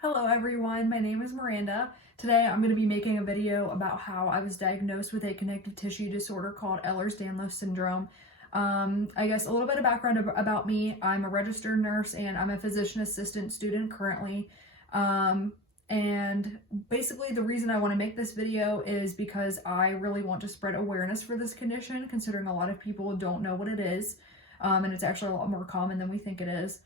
Hello everyone, my name is Miranda. Today I'm going to be making a video about how I was diagnosed with a connective tissue disorder called Ehlers-Danlos syndrome. I guess a little bit of background about me. I'm a registered nurse and I'm a physician assistant student currently. And basically the reason I want to make this video is because I really want to spread awareness for this condition, considering a lot of people don't know what it is. And it's actually a lot more common than we think it is.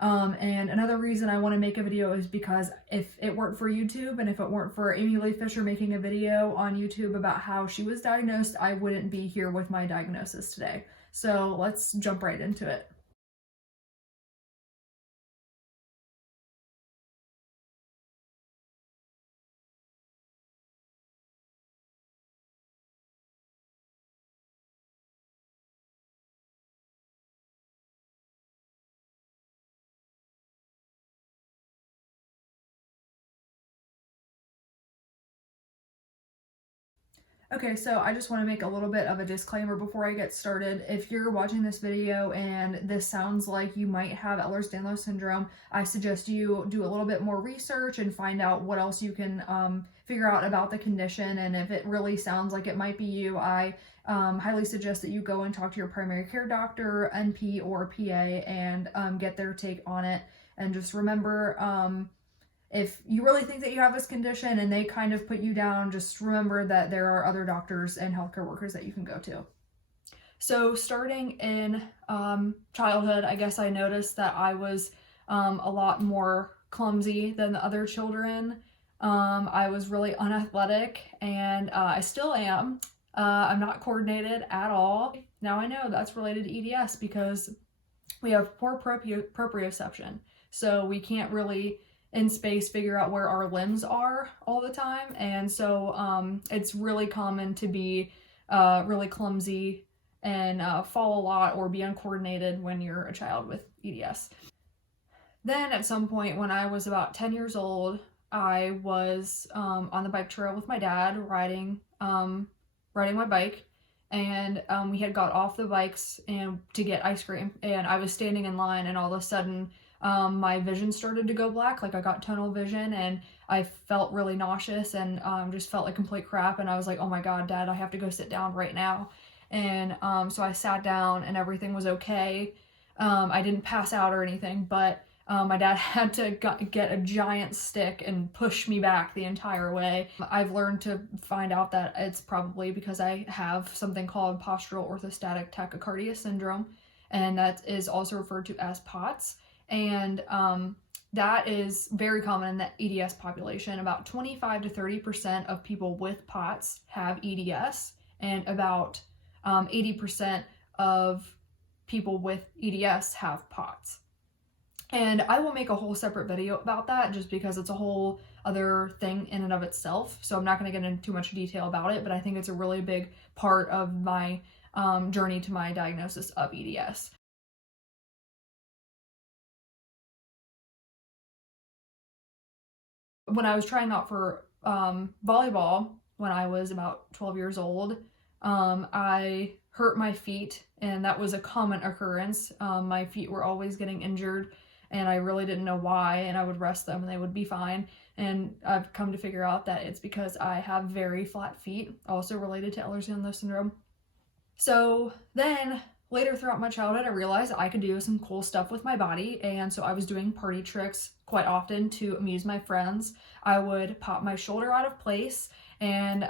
And another reason I want to make a video is because if it weren't for YouTube and if it weren't for Amy Lee Fisher making a video on YouTube about how she was diagnosed, I wouldn't be here with my diagnosis today. So let's jump right into it. Okay, so I just want to make a little bit of a disclaimer before I get started. If you're watching this video and this sounds like you might have Ehlers-Danlos syndrome, I suggest you do a little bit more research and find out what else you can figure out about the condition. And if it really sounds like it might be you, I highly suggest that you go and talk to your primary care doctor, NP, or PA and get their take on it. And just remember, if you really think that you have this condition and they kind of put you down, just remember that there are other doctors and healthcare workers that you can go to. So starting in childhood, I guess I noticed that I was a lot more clumsy than the other children. I was really unathletic, and I still am. I'm not coordinated at all. Now I know that's related to EDS because we have poor proprioception. So we can't really in space figure out where our limbs are all the time, and so it's really common to be really clumsy and fall a lot or be uncoordinated when you're a child with EDS. Then at some point when I was about 10 years old, I was on the bike trail with my dad riding my bike, and we had got off the bikes and to get ice cream, and I was standing in line, and all of a sudden my vision started to go black, like I got tunnel vision, and I felt really nauseous and just felt like complete crap. And I was like, oh my God, Dad, I have to go sit down right now. And so I sat down and everything was okay. I didn't pass out or anything, but my dad had to get a giant stick and push me back the entire way. I've learned to find out that it's probably because I have something called postural orthostatic tachycardia syndrome, and that is also referred to as POTS. And that is very common in the EDS population. About 25 to 30% of people with POTS have EDS, and about 80% of people with EDS have POTS. And I will make a whole separate video about that just because it's a whole other thing in and of itself. So I'm not going to get into too much detail about it, but I think it's a really big part of my journey to my diagnosis of EDS. When I was trying out for volleyball when I was about 12 years old, I hurt my feet, and that was a common occurrence. My feet were always getting injured, and I really didn't know why, and I would rest them and they would be fine. And I've come to figure out that it's because I have very flat feet, also related to Ehlers-Danlos syndrome. So then later throughout my childhood, I realized I could do some cool stuff with my body, and so I was doing party tricks quite often to amuse my friends. I would pop my shoulder out of place, and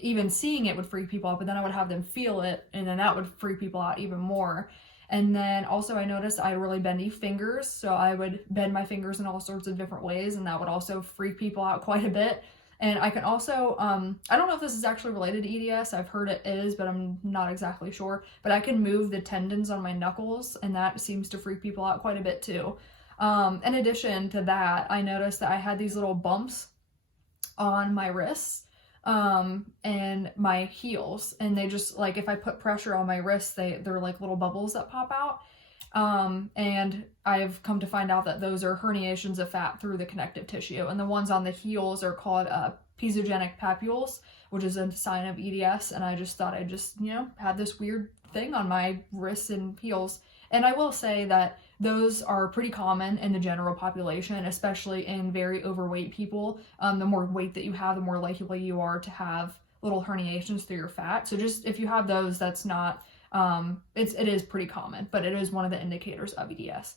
even seeing it would freak people out, but then I would have them feel it, and then that would freak people out even more. And then also I noticed I had really bendy fingers, so I would bend my fingers in all sorts of different ways, and that would also freak people out quite a bit. And I can also, I don't know if this is actually related to EDS, I've heard it is, but I'm not exactly sure, but I can move the tendons on my knuckles, and that seems to freak people out quite a bit too. In addition to that, I noticed that I had these little bumps on my wrists and my heels, and they just, like, if I put pressure on my wrists, they're like little bubbles that pop out. And I've come to find out that those are herniations of fat through the connective tissue, and the ones on the heels are called pisogenic papules, which is a sign of EDS. And I just thought I just, had this weird thing on my wrists and heels. And I will say that those are pretty common in the general population, especially in very overweight people. The more weight that you have, the more likely you are to have little herniations through your fat. So just if you have those, that's not, it is pretty common, but it is one of the indicators of EDS.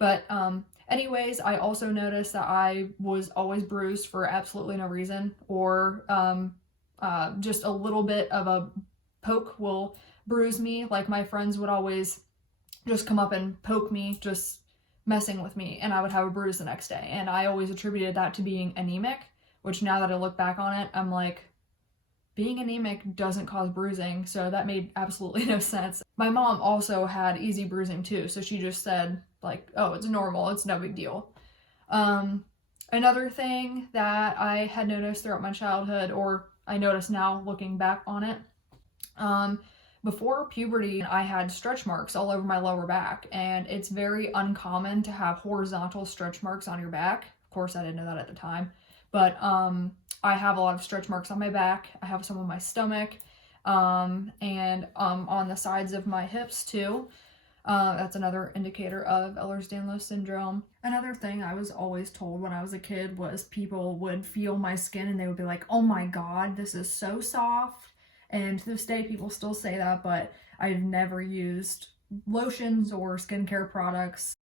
But anyways, I also noticed that I was always bruised for absolutely no reason, or just a little bit of a poke will bruise me. Like my friends would always just come up and poke me, just messing with me, and I would have a bruise the next day. And I always attributed that to being anemic, which now that I look back on it, I'm like, being anemic doesn't cause bruising, so that made absolutely no sense. My mom also had easy bruising too, so she just said, like, oh, it's normal, it's no big deal. Another thing that I had noticed throughout my childhood, or I notice now looking back on it, before puberty, I had stretch marks all over my lower back, and it's very uncommon to have horizontal stretch marks on your back. Of course, I didn't know that at the time, but I have a lot of stretch marks on my back. I have some on my stomach, and on the sides of my hips too. That's another indicator of Ehlers-Danlos syndrome. Another thing I was always told when I was a kid was people would feel my skin and they would be like, oh my God, this is so soft. And to this day, people still say that, but I've never used lotions or skincare products.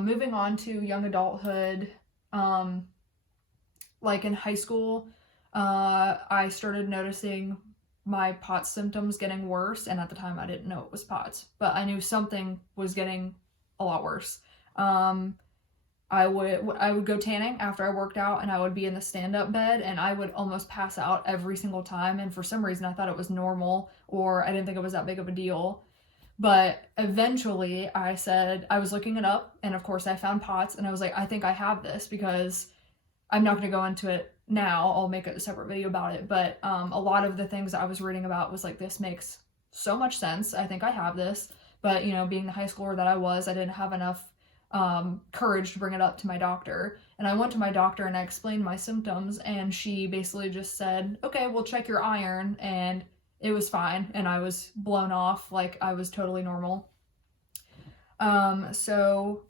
Moving on to young adulthood, like in high school, I started noticing my POTS symptoms getting worse, and at the time I didn't know it was POTS, but I knew something was getting a lot worse. I would go tanning after I worked out, and I would be in the stand-up bed, and I would almost pass out every single time, and for some reason I thought it was normal, or I didn't think it was that big of a deal. But eventually I said, I was looking it up, and of course I found POTS, and I was like, I think I have this, because I'm not going to go into it now. I'll make a separate video about it. But a lot of the things I was reading about was like, this makes so much sense. I think I have this. But, you know, being the high schooler that I was, I didn't have enough courage to bring it up to my doctor. And I went to my doctor and I explained my symptoms, and she basically just said, okay, we'll check your iron. And it was fine. And I was blown off like I was totally normal. So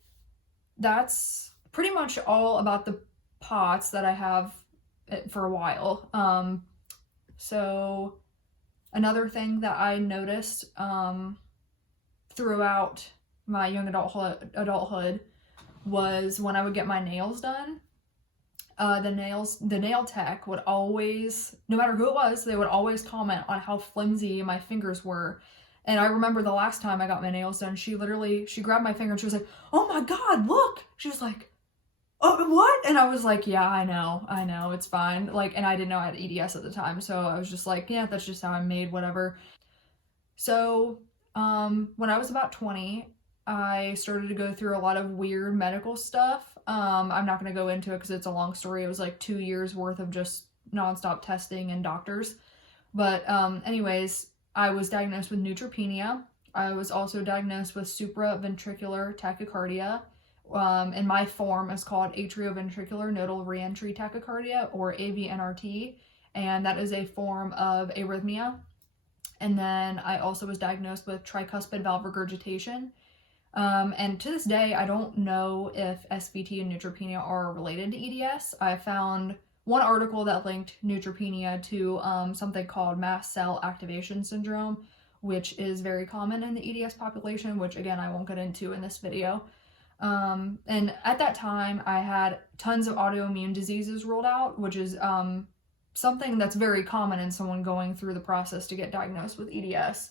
that's pretty much all about the POTS that I have for a while. So another thing that I noticed throughout my young adulthood was when I would get my nails done. The nail tech would always, no matter who it was, they would always comment on how flimsy my fingers were. And I remember the last time I got my nails done, she grabbed my finger and she was like, oh my God, look. She was like, oh, what? And I was like, yeah, I know, it's fine. Like, and I didn't know I had EDS at the time, so I was just like, yeah, that's just how I'm made, whatever. So, when I was about 20, I started to go through a lot of weird medical stuff. I'm not going to go into it because it's a long story. It was like 2 years worth of just nonstop testing and doctors. But anyways, I was diagnosed with neutropenia. I was also diagnosed with supraventricular tachycardia. And my form is called atrioventricular nodal reentry tachycardia, or AVNRT, and that is a form of arrhythmia. And then I also was diagnosed with tricuspid valve regurgitation. And to this day, I don't know if SVT and neutropenia are related to EDS. I found one article that linked neutropenia to something called mast cell activation syndrome, which is very common in the EDS population, which again, I won't get into in this video. And at that time, I had tons of autoimmune diseases ruled out, which is something that's very common in someone going through the process to get diagnosed with EDS.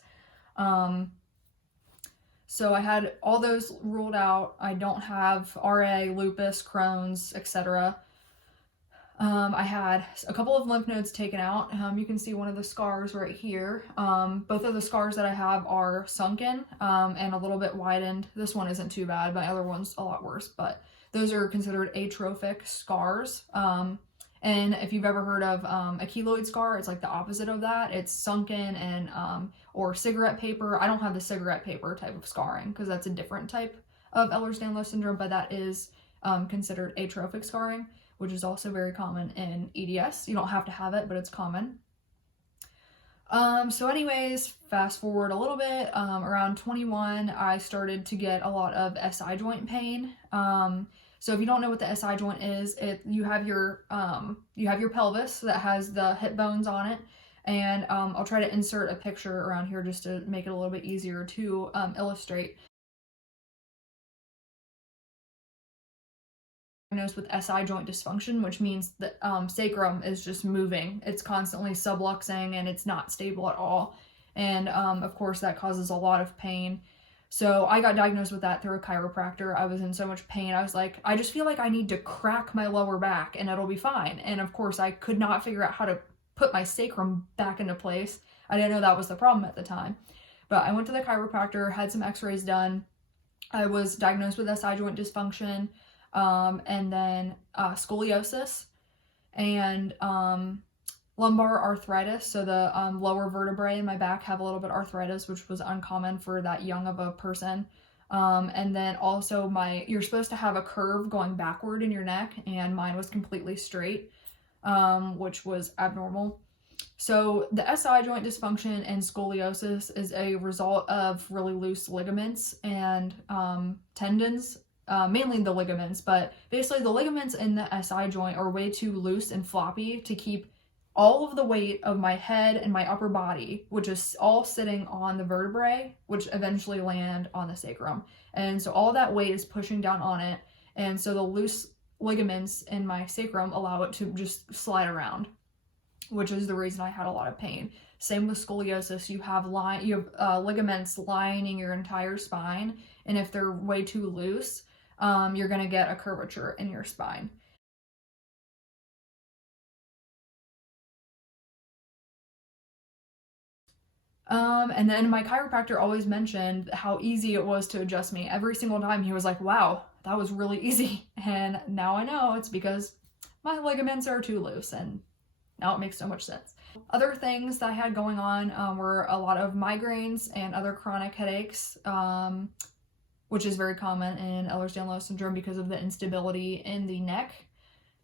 So I had all those ruled out. I don't have RA, lupus, Crohn's, etc. I had a couple of lymph nodes taken out. You can see one of the scars right here. Both of the scars that I have are sunken and a little bit widened. This one isn't too bad, my other one's a lot worse, but those are considered atrophic scars. And if you've ever heard of a keloid scar, it's like the opposite of that. It's sunken and or cigarette paper. I don't have the cigarette paper type of scarring because that's a different type of Ehlers-Danlos syndrome, but that is considered atrophic scarring, which is also very common in EDS. You don't have to have it, but it's common. So anyways, fast forward a little bit, around 21, I started to get a lot of SI joint pain. So if you don't know what the SI joint is, you have your pelvis that has the hip bones on it. And I'll try to insert a picture around here just to make it a little bit easier to illustrate. Diagnosed with SI joint dysfunction, which means that sacrum is just moving. It's constantly subluxing and it's not stable at all. And of course that causes a lot of pain. So I got diagnosed with that through a chiropractor. I was in so much pain. I was like, I just feel like I need to crack my lower back and it'll be fine. And of course I could not figure out how to put my sacrum back into place. I didn't know that was the problem at the time. But I went to the chiropractor, had some x-rays done. I was diagnosed with SI joint dysfunction. And then scoliosis and lumbar arthritis. So the lower vertebrae in my back have a little bit of arthritis, which was uncommon for that young of a person. And then also you're supposed to have a curve going backward in your neck, and mine was completely straight, which was abnormal. So the SI joint dysfunction and scoliosis is a result of really loose ligaments and tendons. Mainly the ligaments, but basically the ligaments in the SI joint are way too loose and floppy to keep all of the weight of my head and my upper body, which is all sitting on the vertebrae, which eventually land on the sacrum. And so all that weight is pushing down on it. And so the loose ligaments in my sacrum allow it to just slide around, which is the reason I had a lot of pain. Same with scoliosis. You have ligaments lining your entire spine, and if they're way too loose, you're going to get a curvature in your spine. And then my chiropractor always mentioned how easy it was to adjust me. Every single time he was like, wow, that was really easy. And now I know it's because my ligaments are too loose, and now it makes so much sense. Other things that I had going on were a lot of migraines and other chronic headaches, which is very common in Ehlers-Danlos syndrome because of the instability in the neck.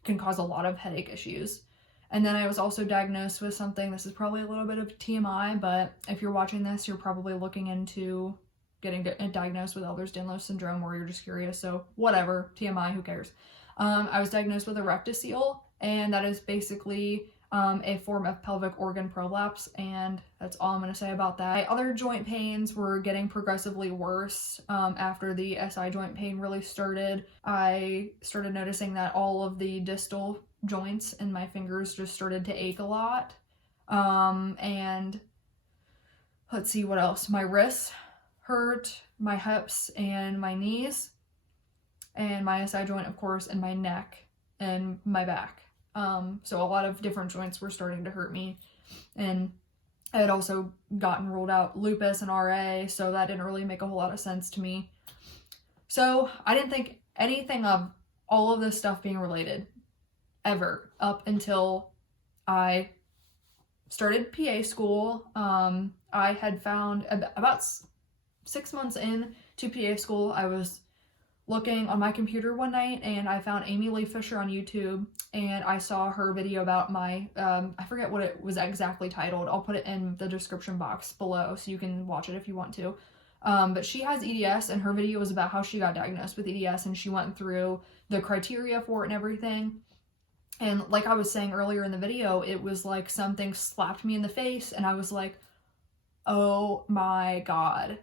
Can cause a lot of headache issues. And then I was also diagnosed with something, this is probably a little bit of TMI, but if you're watching this, you're probably looking into getting diagnosed with Ehlers-Danlos syndrome, or you're just curious, so whatever, TMI, who cares. I was diagnosed with a rectocele, and that is basically a form of pelvic organ prolapse, and that's all I'm going to say about that. My other joint pains were getting progressively worse after the SI joint pain really started. I started noticing that all of the distal joints in my fingers just started to ache a lot. And let's see what else. My wrists hurt, my hips and my knees, and my SI joint, of course, and my neck and my back. So a lot of different joints were starting to hurt me, and I had also gotten ruled out lupus and RA, so that didn't really make a whole lot of sense to me. So I didn't think anything of all of this stuff being related ever up until I started PA school. I had found about 6 months in to PA school, I was looking on my computer one night and I found Amy Lee Fisher on YouTube, and I saw her video about my, I forget what it was exactly titled. I'll put it in the description box below so you can watch it if you want to. But she has EDS, and her video was about how she got diagnosed with EDS, and she went through the criteria for it and everything. And like I was saying earlier in the video, it was like something slapped me in the face and I was like, oh my God.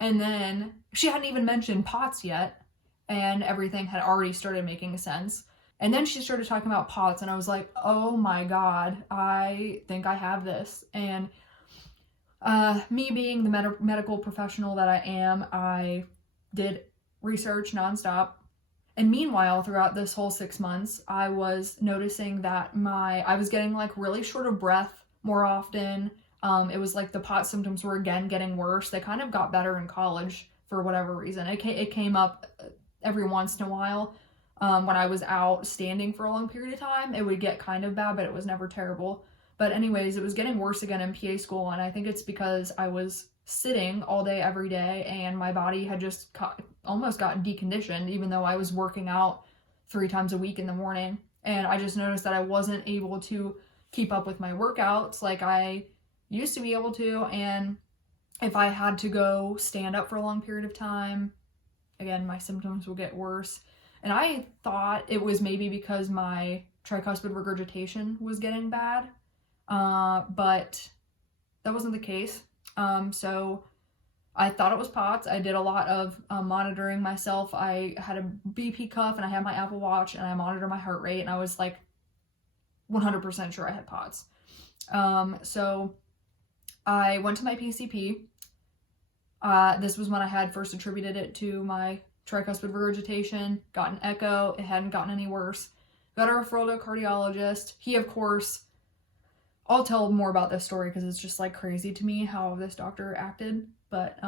And then she hadn't even mentioned POTS yet, and everything had already started making sense. And then she started talking about POTS, and I was like, oh my God, I think I have this. And me being the medical professional that I am, I did research nonstop. And meanwhile, throughout this whole 6 months, I was noticing that I was getting like really short of breath more often. It was like the POTS symptoms were again getting worse. They kind of got better in college for whatever reason. It came up every once in a while. When I was out standing for a long period of time, it would get kind of bad, but it was never terrible. But anyways, it was getting worse again in PA school, and I think it's because I was sitting all day every day, and my body had just almost gotten deconditioned, even though I was working out 3 times a week in the morning. And I just noticed that I wasn't able to keep up with my workouts like I used to be able to, and if I had to go stand up for a long period of time, again, my symptoms will get worse. And I thought it was maybe because my tricuspid regurgitation was getting bad, but that wasn't the case. So I thought it was POTS. I did a lot of monitoring myself. I had a BP cuff and I had my Apple Watch and I monitored my heart rate, and I was like 100% sure I had POTS. So I went to my PCP. This was when I had first attributed it to my tricuspid regurgitation, got an echo, it hadn't gotten any worse. Got a referral to a cardiologist. He, of course, I'll tell more about this story because it's just like crazy to me how this doctor acted. But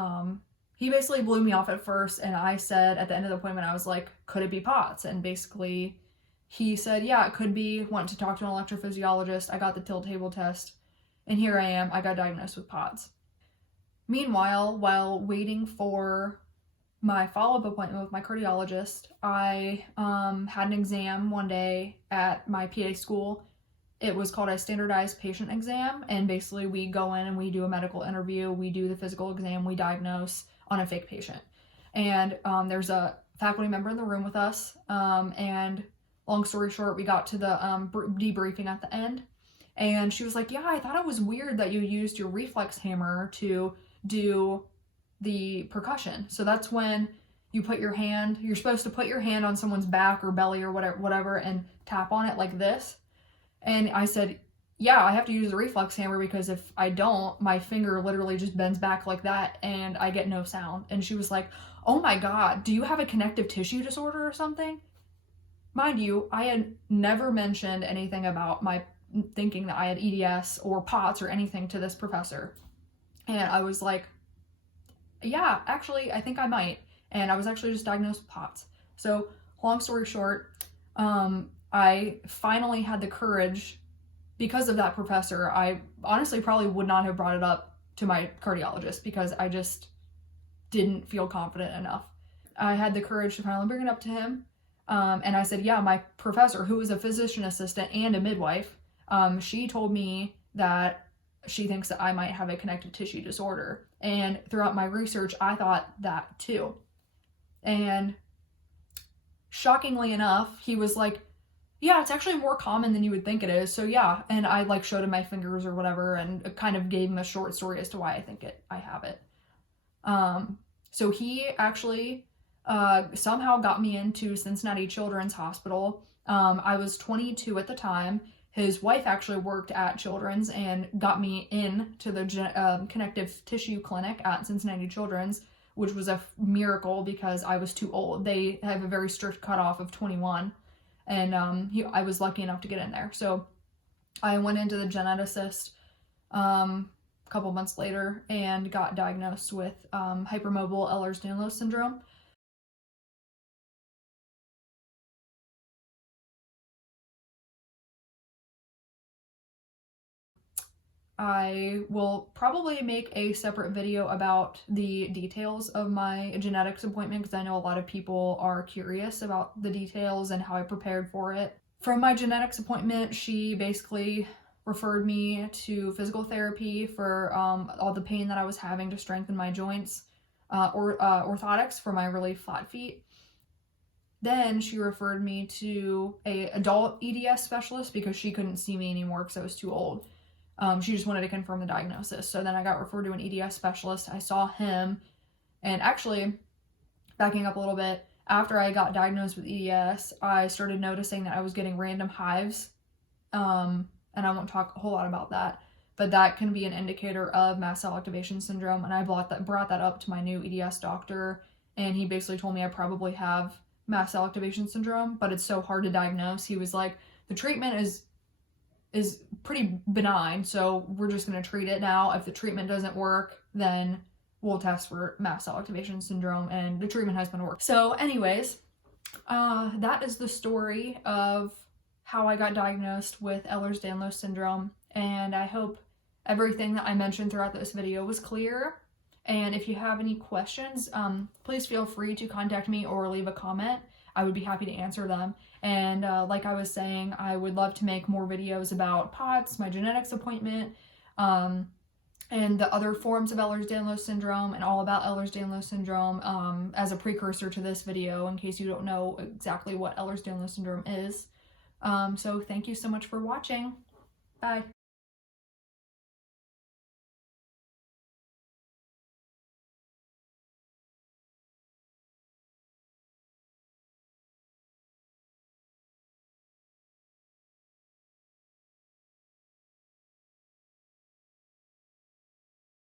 he basically blew me off at first, and I said at the end of the appointment, I was like, could it be POTS? And basically he said, yeah, it could be. Went to talk to an electrophysiologist. I got the tilt table test, and here I am. I got diagnosed with POTS. Meanwhile, while waiting for my follow-up appointment with my cardiologist, I had an exam one day at my PA school. It was called a standardized patient exam, and basically we go in and we do a medical interview, we do the physical exam, we diagnose on a fake patient. And there's a faculty member in the room with us, and long story short, we got to the debriefing at the end, and she was like, yeah, I thought it was weird that you used your reflex hammer to do the percussion. So that's when you put your hand, you're supposed to put your hand on someone's back or belly or whatever and tap on it like this. And I said, yeah, I have to use the reflex hammer because if I don't, my finger literally just bends back like that and I get no sound. And she was like, oh my God, do you have a connective tissue disorder or something? Mind you, I had never mentioned anything about my thinking that I had EDS or POTS or anything to this professor. And I was like, yeah, actually, I think I might. And I was actually just diagnosed with POTS. So long story short, I finally had the courage, because of that professor. I honestly probably would not have brought it up to my cardiologist because I just didn't feel confident enough. I had the courage to finally bring it up to him. And I said, yeah, my professor, who is a physician assistant and a midwife, she told me that she thinks that I might have a connective tissue disorder. And throughout my research, I thought that too. And shockingly enough, he was like, yeah, it's actually more common than you would think it is. So yeah. And I like showed him my fingers or whatever and kind of gave him a short story as to why I think I have it. So he actually somehow got me into Cincinnati Children's Hospital. I was 22 at the time. His wife actually worked at Children's and got me in to the connective tissue clinic at Cincinnati Children's, which was a miracle because I was too old. They have a very strict cutoff of 21, and I was lucky enough to get in there. So I went into the geneticist a couple months later and got diagnosed with hypermobile Ehlers-Danlos syndrome. I will probably make a separate video about the details of my genetics appointment because I know a lot of people are curious about the details and how I prepared for it. From my genetics appointment, she basically referred me to physical therapy for all the pain that I was having to strengthen my joints, or orthotics for my really flat feet. Then she referred me to an adult EDS specialist because she couldn't see me anymore because I was too old. She just wanted to confirm the diagnosis. So then I got referred to an EDS specialist. I saw him, and actually, backing up a little bit, after I got diagnosed with EDS, I started noticing that I was getting random hives, and I won't talk a whole lot about that, but that can be an indicator of mast cell activation syndrome, and I brought that up to my new EDS doctor, and he basically told me I probably have mast cell activation syndrome, but it's so hard to diagnose. He was like, the treatment is pretty benign, so we're just going to treat it now. If the treatment doesn't work, then we'll test for mast cell activation syndrome, and the treatment has been working. So anyways, that is the story of how I got diagnosed with Ehlers-Danlos syndrome, and I hope everything that I mentioned throughout this video was clear. And if you have any questions, please feel free to contact me or leave a comment. I would be happy to answer them. And like I was saying, I would love to make more videos about POTS, my genetics appointment, and the other forms of Ehlers-Danlos syndrome, and all about Ehlers-Danlos syndrome as a precursor to this video, in case you don't know exactly what Ehlers-Danlos syndrome is. So thank you so much for watching. Bye.